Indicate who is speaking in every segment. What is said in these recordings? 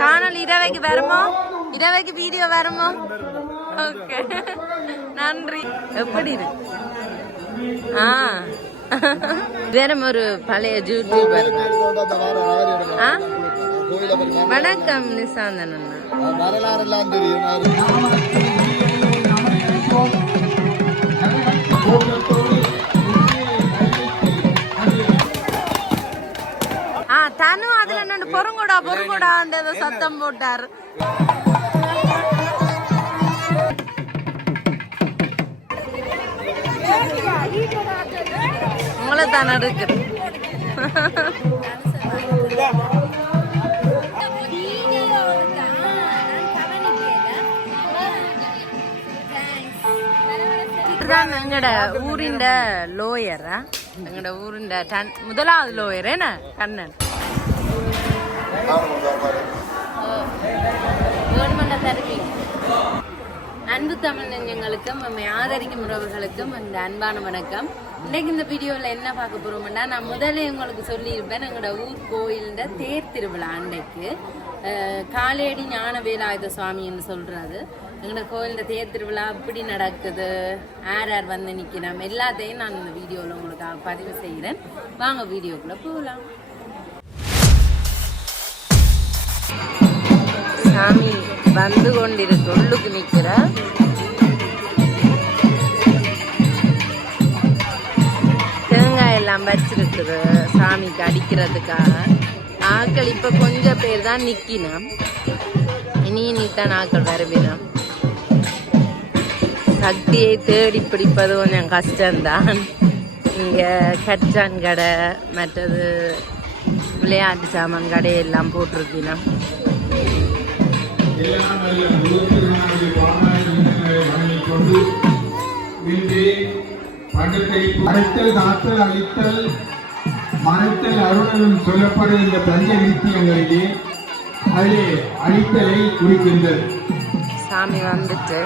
Speaker 1: காணொளி இரவைக்கு வருமோ? இரவைக்கு வீடியோ வருமோ? ஓகே. நன்றி. எப்படி இருக்கு ஆ. வேற ஒரு பழைய யூடியூபர் ஆ? வணக்கம் நிசாந்தன் அண்ணா.
Speaker 2: வரலாறெல்லாம் தெரியும்.
Speaker 1: தனு அதுல நின்று பொறுங்கோடா அந்த சத்தம் போட்டார். உங்களை தானே இருக்குது எங்கட ஊரிண்ட லோயரா எங்கட ஊரிண்ட டன் முதலாவது லோயர் என்ன? கண்ணன். அன்பு தமிழ் நெஞ்சங்களுக்கும் நம்மை ஆதரிக்கும் உறவுகளுக்கும் இந்த அன்பான வணக்கம். இன்னைக்கு இந்த வீடியோவில் என்ன பார்க்க போறோம்னா நான் முதல்ல உங்களுக்கு சொல்லியிருப்பேன் எங்களோட ஊர் கோயிலில் தேர் திருவிழா அன்றைக்கு காலேடி ஞான வேலாயுத சுவாமின்னு சொல்கிறாரு எங்களோட கோயிலில் தேர் திருவிழா எப்படி நடக்குது. யார் யார் வந்து நிற்கிறோம் எல்லாத்தையும் நான் இந்த வீடியோவில் உங்களுக்கு பதிவு செய்கிறேன். வாங்க வீடியோக்குள்ளே போகலாம். சாமி வந்து கொண்டிரு உள்ளுக்கு நிற்கிற தேங்காய் எல்லாம் வச்சிருக்குது சாமிக்கு அடிக்கிறதுக்காக. ஆக்கள் இப்ப கொஞ்சம் பேர் தான் நிக்கினோம். இனி நீத்தான் ஆக்கள் வருவினோம். சக்தியை தேடி பிடிப்பது கொஞ்சம் கஷ்டம்தான். இங்க கச்சான் கடை மற்றது விளையாட்டு சாமான் கடை எல்லாம்
Speaker 3: எல்லாம் வல்ல முருகப்பெருமானுடைய பாதாரங்களை வணங்கிக் கொண்டு இன்று பண்டத்தை மறைத்தல் காத்தல் அழித்தல் மறைத்தல் அருணனும் சொல்லப்படும் இந்த பஞ்ச நித்தியங்களிலே அதிலே அழித்தலை குறிக்கின்றது.
Speaker 1: சாமி வந்துட்டு.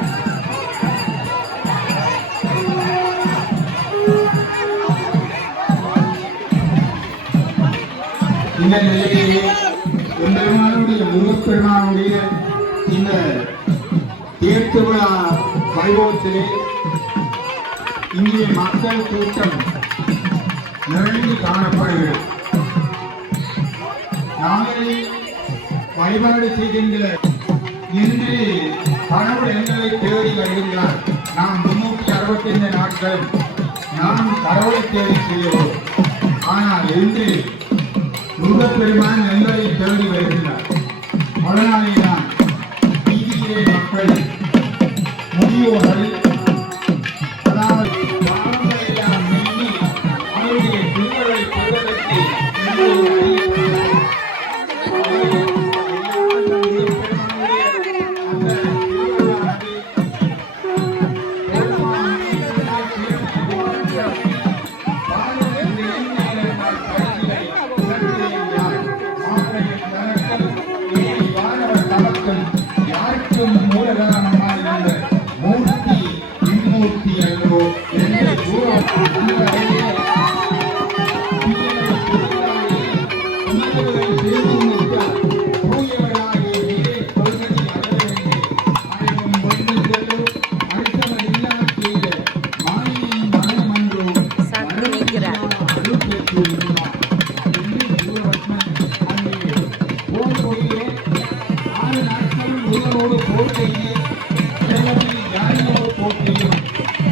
Speaker 3: இந்த நிலையிலே எம்பெருமானுடைய முருகப்பெருமானுடைய இந்த தேர்த்துவிழா வைபவத்திலே இங்கே மக்கள் கூட்டம் நிறைந்து காணப்படுகிறது. நாங்களே வழிபாடு செய்கின்ற இன்று கடவுள் எங்களை தேடி வருகின்றார் நாம் முன்னூற்றி அறுபத்தைந்து நாட்கள் நாம் கடவுளை தேடி செய்கிறோம் ஆனால் இன்று முருகப்பெருமான் எங்களை தேடி வருகின்றார் அதனாலே தான் வீதியிலே மக்கள் முதியோர்கள் அதாவது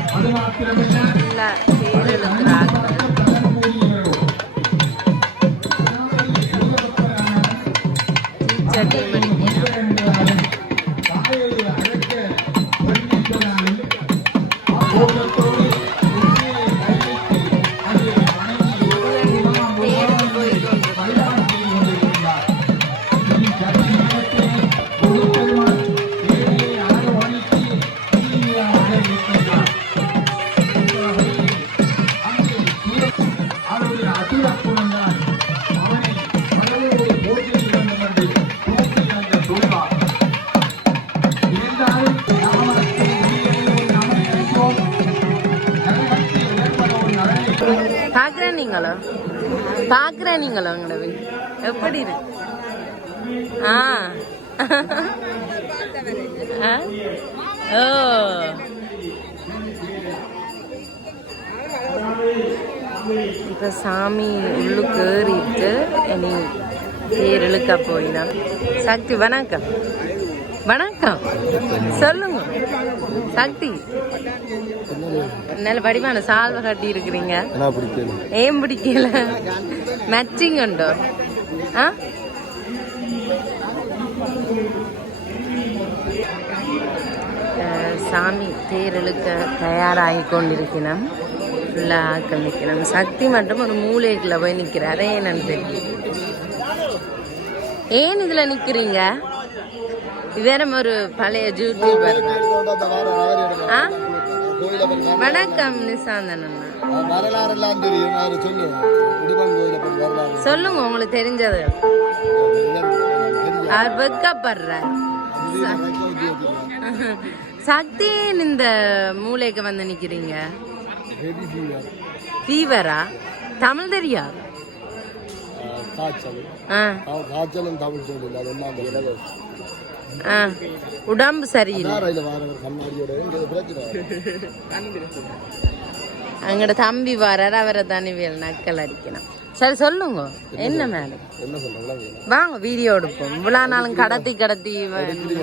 Speaker 3: அது மாத்திரமல்ல.
Speaker 1: இல்ல தேர் இழுக்கிறார்கள் பாக்குறேன் பாக்குறேன் நீங்களோ உங்களோட எப்படி இருக்கு ஆ. ஆ? ஓ. இப்ப சாமி உள்ளுக்கு ஏறிட்டு இனி தேர் இழுக்க போயினா சக்தி வணக்கம். வணக்கம். சொல்லுங்க. சக்தி. நல்ல படிமான சால்வை கட்டி இருக்கிறீங்க. ஏன் பிடிக்கல? மேட்சிங் உண்டோ? ஆ? சாமி தேரெழுக்க தயாராகி கொண்டிருக்கணும். ஃபுல்லாக ஆக்கள் நிற்கணும் சக்தி மட்டும் ஒரு மூலைக்குள்ள போய் நிற்கிறார் ஏன்னு தெரியும் ஏன் இதில் நிற்கிறீங்க வேற ஒரு பழைய யூடியூபர் வணக்கம் நிசாந்தன் அண்ணா
Speaker 2: வரலாறு எல்லாம் தெரியும் சொல்லுவேன்
Speaker 1: சொல்லுங்க உங்களுக்கு தெரிஞ்சது. அவர் வெக்கப்படுறார் சக்தியின் இந்த மூளைக்கு வந்து நிக்கிறீங்க? ஃபீவரா தமிழ் தெரியா?
Speaker 2: காய்ச்சல். காய்ச்சலும் தமிழ் சொல்லல அது என்ன இரவு
Speaker 1: ஆ உடம்பு சரியில்லை. அங்கட தம்பி வரார் அவரை தனிவியல் நக்கல் அடிக்கணும். சரி சொல்லுங்க. என்ன மேடம்? வாங்க வீடியோ எடுப்போம் இவ்வளோ நாளும் கடத்தி கடத்தி
Speaker 2: இருக்குது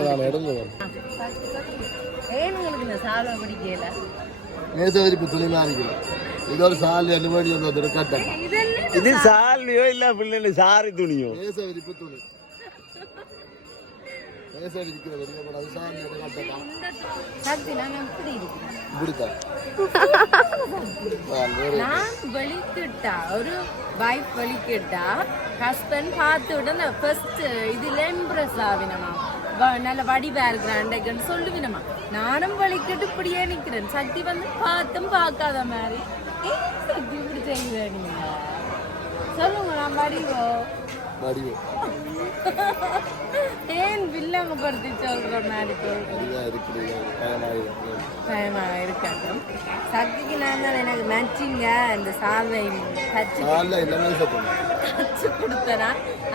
Speaker 2: இது சால்
Speaker 4: சால்வியோ இல்ல பிள்ளை சாரி துணியோ?
Speaker 2: துணி.
Speaker 1: வெளிக்கிட்டா ஒரு வைஃப் வெளிக்கிட்டா ஹஸ்பண்ட் பார்த்து உடனே ஃபர்ஸ்ட் இதுல இம்ப்ரெஸ் ஆவினமா நல்ல வடிவா இருக்கிறான் சொல்லுவினமா நானும் வலிக்கிட்டு இப்படியே நிக்கிறேன் சக்தி வந்து பார்த்தும் பார்க்காத மாதிரி சக்தி இப்படி செய்யுற நீங்க சொல்லுங்க நான் வடிவோ
Speaker 2: வடிவோ
Speaker 1: ஏன் வில்லங்கப்படுத்தி சொல்ற மாதிரி பயமா இருக்கட்டும் சக்திக்கு நான் தான் எனக்கு மேட்சிங்க இந்த சால்வை தச்சு கொடுத்தனா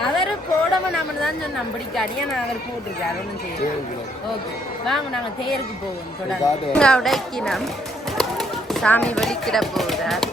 Speaker 1: அவர் போடாம நம்ம தான் சொன்னோம் பிடிக்காடியா நான் அவர் போட்டிருக்காரு ஒன்றும் ஓகே. வாங்க நாங்க தேருக்கு போவோம். தொடர்ந்து. உடைக்கினம் சாமி வலிக்கிட போகிறார்.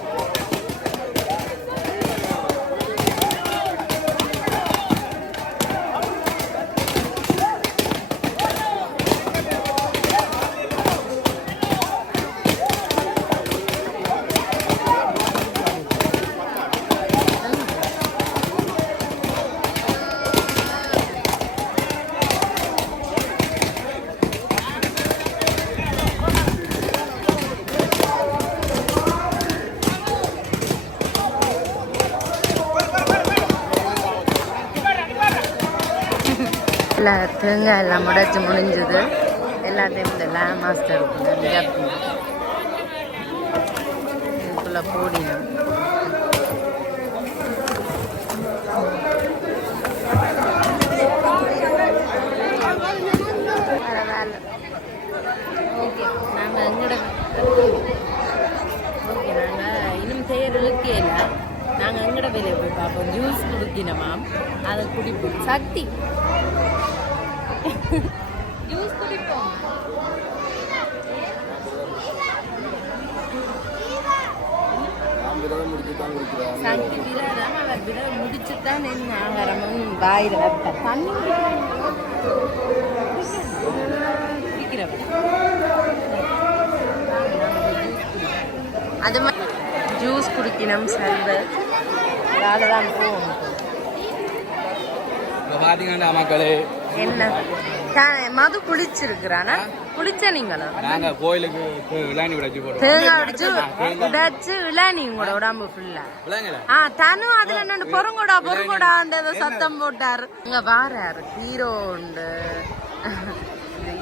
Speaker 1: எல்லா தேங்காய் எல்லாம் முடைச்சு முடிஞ்சது. எல்லாத்தையும் இந்த லே மாஸ்டர் இதுக்குள்ள போடினோம். நாங்கள் எங்கட ஓகே நாங்கள் இன்னும் தேர் இல்லை. நாங்கள் எங்கட வெளியே போய் பார்ப்போம்? ஜூஸ் குடிக்கணுமாம் அதை குடிப்போம். சக்தி. ஜூஸ் குடிப்போம்
Speaker 2: தான்
Speaker 1: சக்தி அவர் விட முடிச்சு தான் நின்று ஆகாரமும் வாயில் வைப்பேன். தண்ணி அது மாதிரி ஜூஸ் குடிக்கணும் சர்பத் அதால தான் போவோம்
Speaker 4: பாத்தீங்கன்னா மக்களே
Speaker 1: என்ன? மது குளிச்சிருக்கிறானா குளிச்ச நீங்களா?
Speaker 4: நாங்க கோயிலுக்கு விளையாடி விடாச்சு போறோம்
Speaker 1: தேங்காய் அடிச்சு உடைச்சு இளநீ உங்களோட உடம்பு ஃபுல்லா ஆ தனு அதுல என்னண்டு பொறுங்கோடா பொறுங்கோடான்னு ஏதோ சத்தம் போட்டாரு. இங்க வாராரு ஹீரோ உண்டு.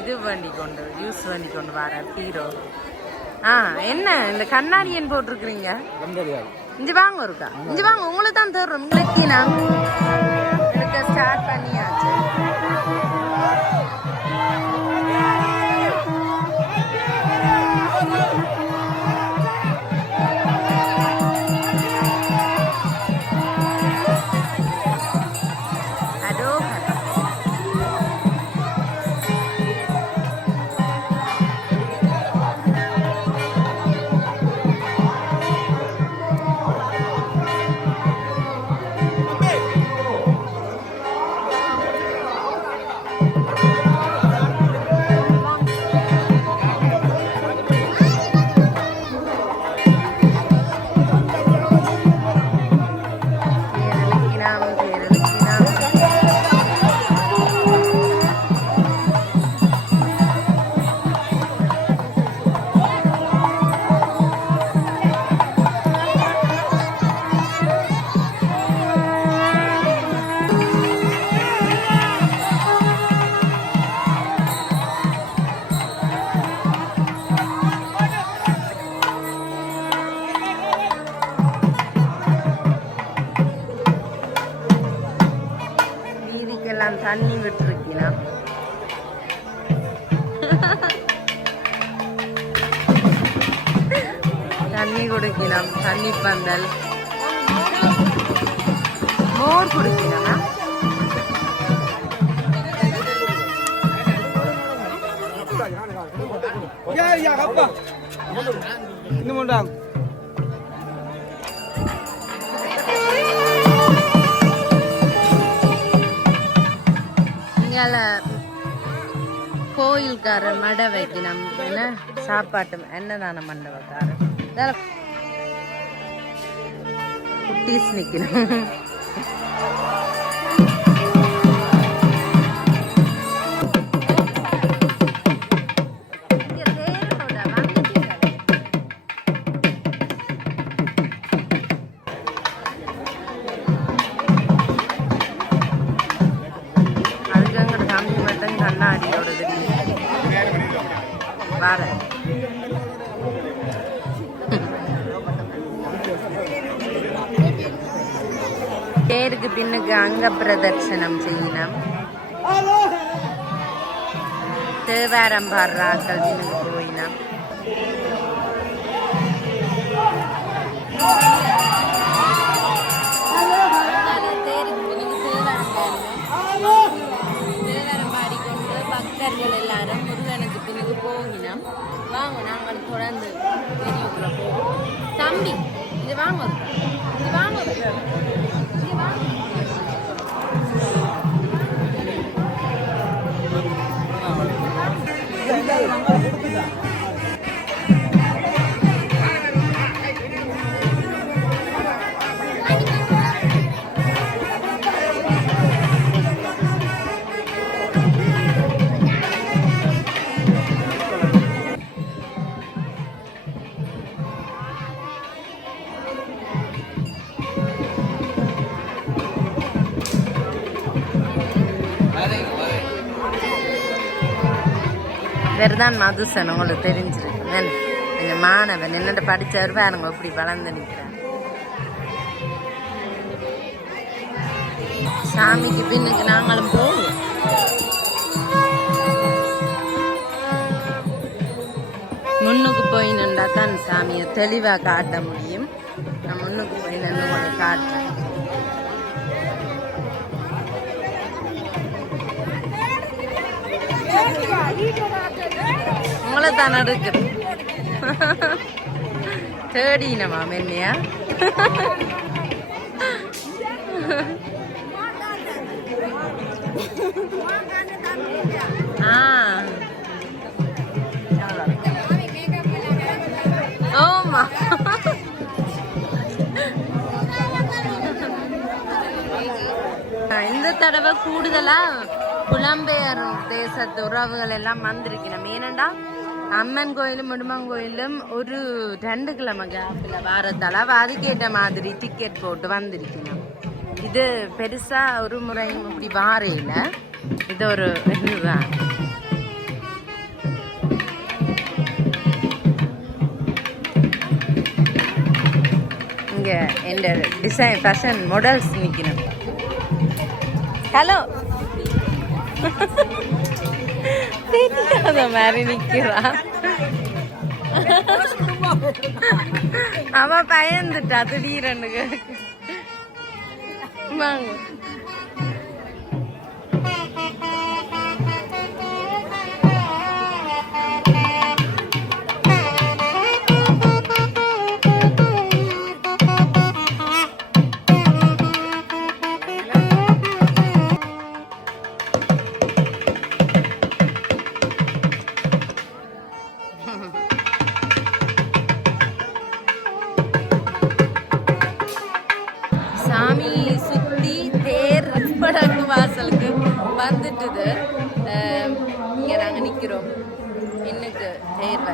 Speaker 1: இது வண்டி கொண்டு ஜூஸ் வண்டி கொண்டு வாராரு ஹீரோ. ஆ என்ன? இந்த கண்ணாடி ஏன் போட்டிருக்கிறீங்க இஞ்சி வாங்க இருக்கா இஞ்சி வாங்க உங்களை தான் தர்றோம் உங்களுக்கு நான் எடுக்க ஸ்டார்ட் பண்ணியாச்சு. மேல கோயில்காரர் மடை வைக்கணும் என்ன? சாப்பாட்டு என்னதான மண்டபக்காரர். இதால குட்டீஸ் நிக்கணும். பேருக்கு பின்னுக்கு அங்க பிரதர்சனம் செய்யணும் தேவாரம் பாடுறாக்கள் பின்னுக்கு போயினம். பக்தர்கள் எல்லாரும் முருகனுக்கு பின்னுக்கு போகினோம். வாங்க நாங்கள் தொடர்ந்து போவோம். தம்பி இது வாங்க. இது வாங்க. இது வாங்க இவர்தான் மதுசன் உங்களுக்கு தெரிஞ்சிருக்கு தானே? எங்க மாணவன் என்னென்ன படித்தவர் பாருங்க இப்படி வளர்ந்து நிற்கிறார் சாமிக்கு பின்னுக்கு நாங்களும் போவோம். முன்னுக்கு போய் நின்றா தான் சாமியை தெளிவாக காட்ட முடியும். நான் முன்னுக்கு போய் நின்று உங்களுக்கு காட்டுறேன். உங்களை தான் இருக்குது தேடினமா மென்னையா ஆ. ஆமா. இந்த தடவை கூடுதலா புலம்பெயர் தேசத்து உறவுகள் எல்லாம் வந்திருக்கணும் ஏனண்டா? அம்மன் கோயிலும் முடுமன் கோயிலும் ஒரு ரெண்டு கிழமை கேப்பில் வாரத்தால் அவ அதுக்கேற்ற மாதிரி டிக்கெட் போட்டு வந்திருக்கணும். இது பெருசாக ஒரு முறையும் இப்படி வாரையில். இது ஒரு இதுதான் இங்கே எந்த டிசைன் ஃபேஷன் மாடல்ஸ் நிற்கணும் ஹலோ தெரியாத மாதிரி நிக்கிறா. அவ பயந்துட்டா திடீரென்னு வாங்க.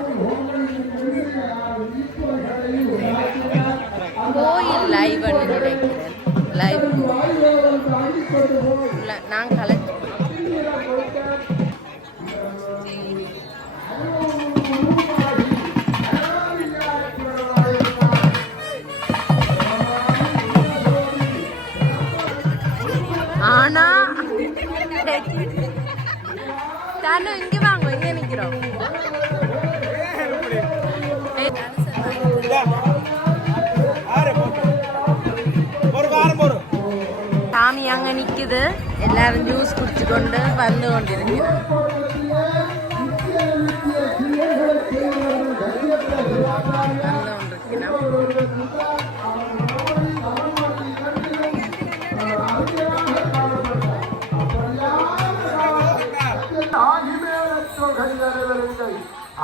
Speaker 1: தேர் நிக்குது எல்லாரும் ஜூஸ் குடிச்சு கொண்டு வந்து கொண்டிருக்கிறோம் வந்து கொண்டிருக்கிறோம்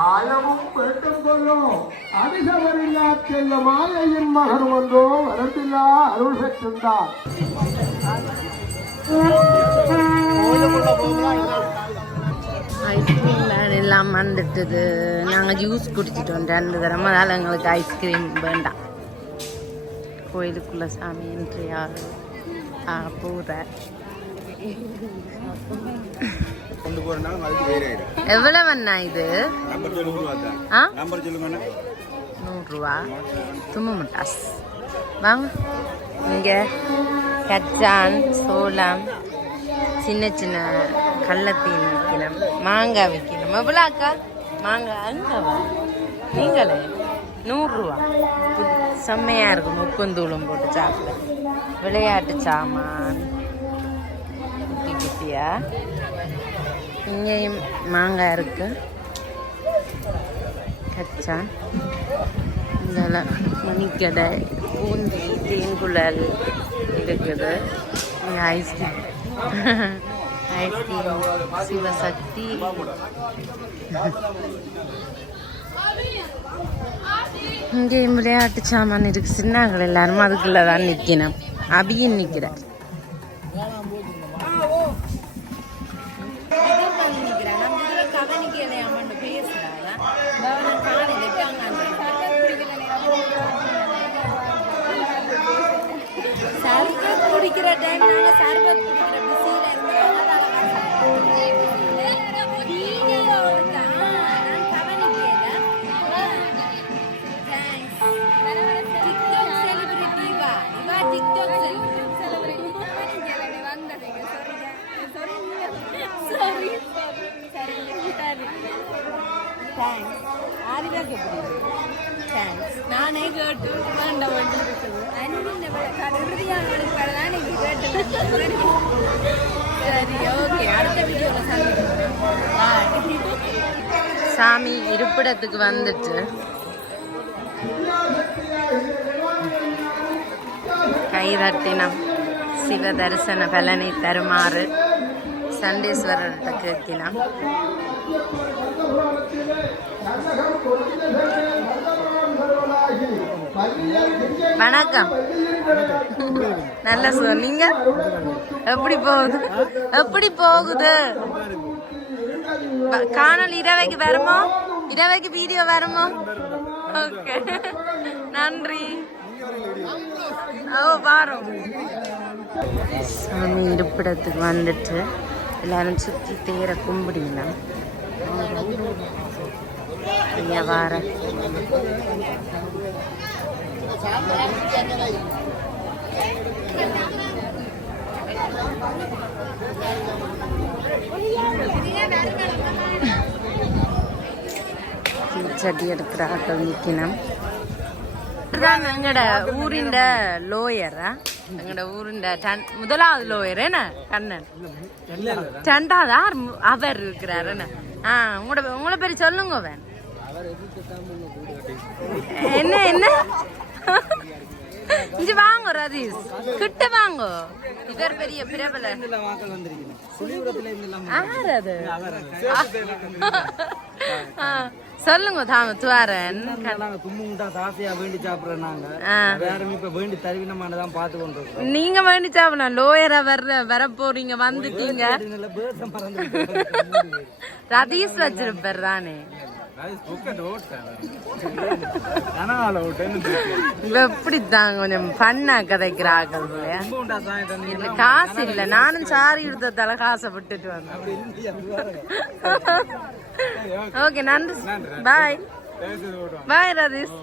Speaker 2: ஆயமும் கொள்ளும் மாயையின் மகன் ஒன்றோ வரத்தில்லா அருள் பெற்றிருந்தார்
Speaker 1: ஐஸ்கிரீம் வேறு எல்லாம் வந்துட்டுது. நாங்கள் ஜூஸ் குடிச்சிட்டு வந்தேன் ரெண்டு தடவை. அதனால் எங்களுக்கு ஐஸ்கிரீம் வேண்டாம். கோயிலுக்குள்ள சாமி என்று யார் போகிற எவ்வளவு அண்ணா இது? ஆ? நூறுரூவா தும்ம முட்டாஸ் வாங்க இங்கே. கச்சான் சோளம் சின்ன சின்ன கள்ளத்தீன் விற்கணும் மாங்காய் விற்கணும். எவ்வளோ அக்கா மாங்காய் அங்கவா நீங்களே? நூறுரூவா. செம்மையாக இருக்கும். உப்புந்தூளும் போட்டு சாப்பிட. விளையாட்டு சாமான். குட்டி குட்டியா? இங்கேயும் மாங்காய் இருக்கு. கச்சான் இதெல்லாம் மணிக்கடை பூந்தி தேங்குழல். இருக்குது ஐஸ்கிரீம் ஐஸ்கிரீம் சிவசக்தி இங்கேயும் விளையாட்டு சாமான் இருக்கு. சின்னாங்கள் எல்லாரும் அதுக்குள்ளதான் நிற்கணும் அபியும் நிற்கிறார் இருப்பிடத்துக்கு வந்துட்டு. கைதட்டினம் சிவ தரிசன பலனை தருமாறு சண்டேஸ்வரர்கிட்ட கேட்கினான் வணக்கம். நல்ல சொன்னீங்க எப்படி போகுது? எப்படி போகுது? காணல் இரவைக்கு வருமா? இரவைக்கு வீடியோ வருமா ஓகே நன்றி ஓ பாரும் சாமி இருப்பிடத்துக்கு வந்துட்டு எல்லாரும் சுற்றி தேர கும்பிடிக்கலாம் ஐயா வார சட்டி எடுக்கிற ஆட்கள் நிற்கணும் இதுதான் எங்கட ஊரிண்ட லோயரா எங்கட ஊரிண்ட டன் முதலாவது லோயர் என்ன? கண்ணன். மு- அவர் இருக்கிறார் என்ன? ஆ உங்களோட உங்களை பேர் சொல்லுங்க வேன் என்ன என்ன? இங்க வாங்க ரதீஷ். கிட்ட வாங்க. இவர் பெரிய பிரபல. யார் அது? ஆ, சொல்லுங்க தாம துவாரன்.
Speaker 5: நாங்க தாசையா வேண்டி சாப்பிடுறோம் நாங்க.
Speaker 1: ஆ.
Speaker 5: வேற இப்ப வேண்டி தருவினமான தான் பார்த்து கொண்டு இருக்கோம்
Speaker 1: நீங்க வேண்டி சாப்பிடணும் லோயரா வர்ற வர போறீங்க வந்துட்டீங்க. ரதீஷ் வச்சிருப்பார் தானே. எப்படித்தான் கொஞ்சம் பண்ணா
Speaker 5: சாயந்தரம்
Speaker 1: இல்ல காசு இல்ல நானும் சாரி எடுத்ததால காசை விட்டுட்டு வந்தேன். ஓகே நன்றி பாய் பாய் ரதீஷ்